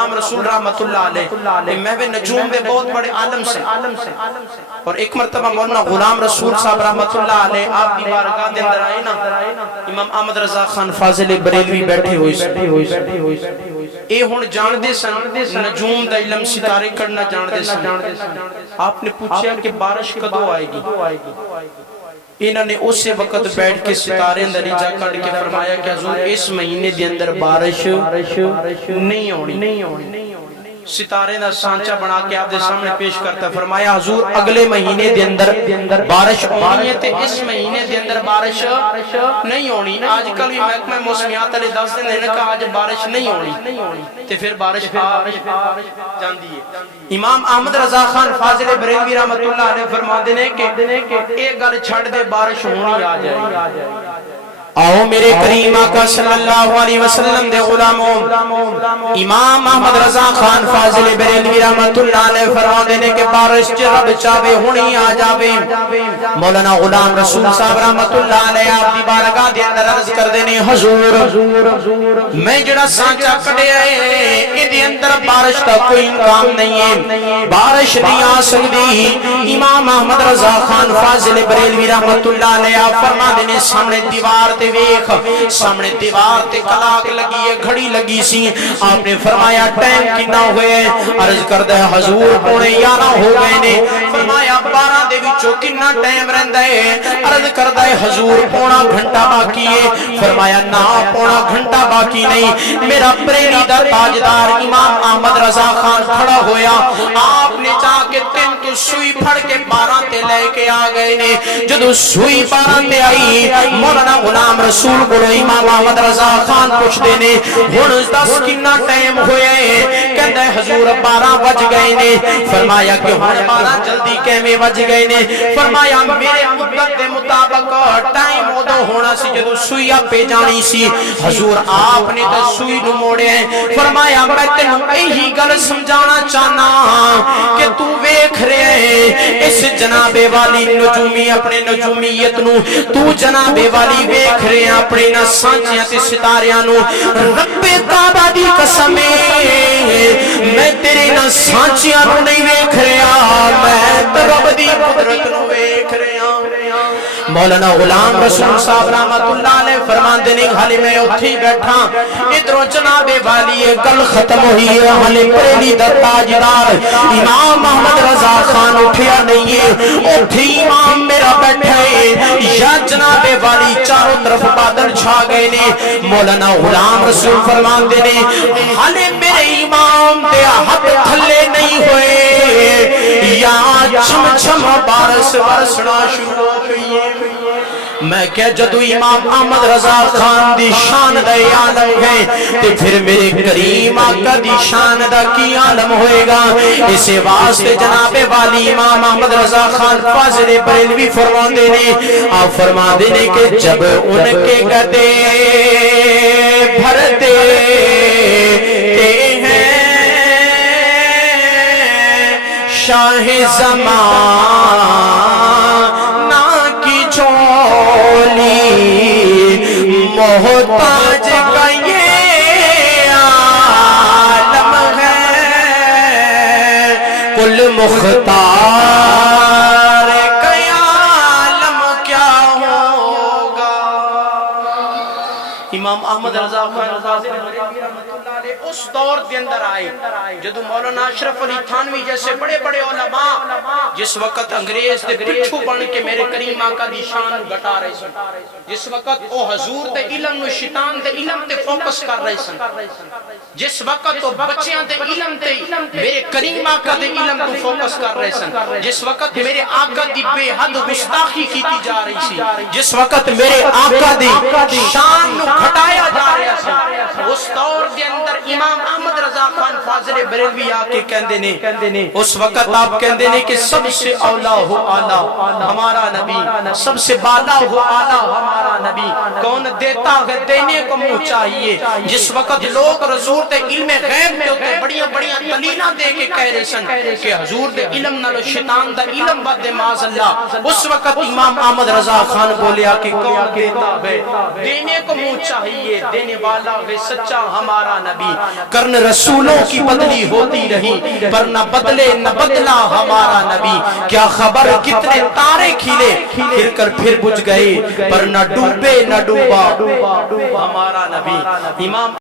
غلام رسول رحمت اللہ علیہ محو نجوم میں بہت بڑے عالم سے، اور ایک مرتبہ مولانا غلام رسول صاحب رحمت اللہ علیہ آپ کی بارگاہ دے اندر آئے نا، امام احمد رضا خان فاضل بریلوی بیٹھے ہوئے سے اے ہن جان دے سن نجوم دا علم ستارے کرنا جان دے سن۔ آپ نے پوچھا کہ بارش کدو آئے گی؟ انہوں نے اسے وقت بیٹھ کے ستارے اندر جا کر کے فرمایا کہ حضور اس مہینے دے اندر بارش نہیں ہونی۔ ستارے دا سانچہ بنا کے آپ دے سامنے پیش کرتا، فرمایا حضور اگلے مہینے دے اندر بارش ہونی ہے تے اس مہینے دے اندر بارش نہیں ہونی۔ آج کل بھی محکمہ موسمیات علی 10 دن نے کہا آج بارش نہیں ہونی تے پھر بارش جاندی ہے۔ امام احمد رضا خان فاضل بریلوی رحمت اللہ علیہ فرماتے ہیں کہ ایک گل چھڑ دے بارش ہونی آ جائے۔ آؤ میرے کریم آقا صلی اللہ علیہ وسلم دے غلاموں، امام احمد رضا خان فاضل بریلوی رحمت اللہ علیہ فرماتے ہیں کہ بارش رب چاہے ہونی آ جاوے۔ مولانا غلام رسول صاحب رحمت اللہ علیہ آپ کی بارگاہ دے اندر عرض کر دینے، حضور میں جڑا سانچہ کٹے آئے ادھے اندر بارش کا کوئی امکان نہیں ہے، بارش نہیں آ سکتی۔ امام احمد رضا خان فاضل بریلوی رحمت اللہ علیہ آپ فرما دینے سامنے دیوار تے ویکھ، سامنے دیوار تے کلاک لگی ہے، گھڑی لگی سی۔ آپ نے فرمایا ٹائم کنا ہوئے؟ عرض کردہ ہے حضور پونے 11 ہو گئے نے۔ فرمایا 12 دے وچوں کنا ٹائم رہندا ہے؟ عرض کردہ ہے حضور پونا گھنٹہ باقی ہے۔ فرمایا نا پونا گھنٹہ باقی نہیں۔ میرا پریلی دا تاجدار امام احمد رضا خان کھڑا ہویا، آپ نے جا کے 3 تو سوئی پھڑ کے 12 تے لے کے آ گئے نے۔ جدو سوئی 12 تے آئی مولانا غلام رسول کو امام احمد رضا خان پوچھ دینے ہن 10 کنا ٹائم ہوئے؟ کہتا ہے حضور 12 بج گئے نے۔ فرمایا کہ ہن 12 جلدی کیویں بج گئے نے؟ فرمایا میرے مدت دے مطابق ٹائم ادو ہونا سی جدو سوئی پہ جانی سی، حضور آپ نے تو سوئی نو موڑے ہیں۔ فرمایا میں تینوں یہی گل سمجھانا چاہنا کہ تو ویکھ رہے اس جناب والی نجومی اپنے نجومیت نو، تو جناب والی ویکھ رہے ہیں اپنے نہ سانچیاں تے ستاریاں نو۔ رب کعبہ دی قسم میں تیرے نہ سانچیاں نو نہیں ویکھ رہا، میں تو رب دی قدرت نو ویکھ رہا۔ مولانا غلام رسول صاحب رحمت اللہ علیہ فرماندے نے حالے میں اتھی بیٹھا، ادھروں جناب والی گل ختم ہوئی ہے، حالے پریلی دا تاجدار امام احمد رضا خان اٹھیا نہیں ہے، اٹھی امام میرا بیٹھا ہے یا جناب والی چاروں طرف بادل چھا گئے نے۔ مولانا غلام رسول فرماندے نے حالے میرے امام دے ہاتھ تھلے نہیں ہوئے یا چھم چھم بارش برسنا شروع ہوئی ہے۔ میں کہ جدو امام احمد رضا خان دی شان دا عالم ہے تے پھر میرے کریم آقا دی شان دا کی عالم ہوئے گا۔ اسے واسطے جناب والی امام احمد رضا خان فاضل بریلوی فرماندے نے، آپ فرماندے نے کہ جب ان کے گدے بھرتے ہیں شاہ زمان محتاج کا یہ عالم ہے، کل مختار کا عالم کیا ہوگا۔ امام احمد رضا خان فاضل بریلوی رحمت اللہ علیہ اس دور کے اندر آئے جدو مولانا اشرف علی تھانوی جیسے بڑے بڑے علماء جس وقت انگریز دے پچھو بن کے میرے کریم آقا دی شان گھٹا رہے سن، جس وقت او حضور دے علم نو شیطان دے علم تے فوکس کر رہے سن، جس وقت او بچیاں دے علم تے میرے کریم آقا دے علم کو فوکس کر رہے سن، جس وقت میرے آقا دی بے حد گستاخی کیتی جا رہی سی، جس وقت میرے آقا دی شان نو گھٹایا جا رہا سی، اس دور دے اندر امام احمد رضا خان فاضل بریلوی آکے کہندے نے، اس وقت آپ کہندے نے کہ سب سے اولا ہو آلہ ہمارا نبی، سب سے بالا ہو آلہ ہمارا نبی، کون دیتا ہے دینے کو منہ چاہیے۔ جس وقت لوگ حضور دے علم غیب کے ہوتے بڑیاں بڑیاں دلیلاں دے کے کہہ رہے سن کہ حضور دے علم نالو شیطان دا علم بد معاذ اللہ، اس وقت امام احمد رضا خان بولیا کہ کون دیتا ہے دینے کو منہ چاہیے، دینے والا ہے سچا ہمارا نبی، کرن رسولوں کی کی بدلی ہوتی رہی پر نہ بدلے نہ بدلا ہمارا نبی. کیا خبر کتنے تارے کھلے پھر کر پھر بجھ گئے پر نہ ڈوبے نہ ڈوبا ہمارا نبی. امام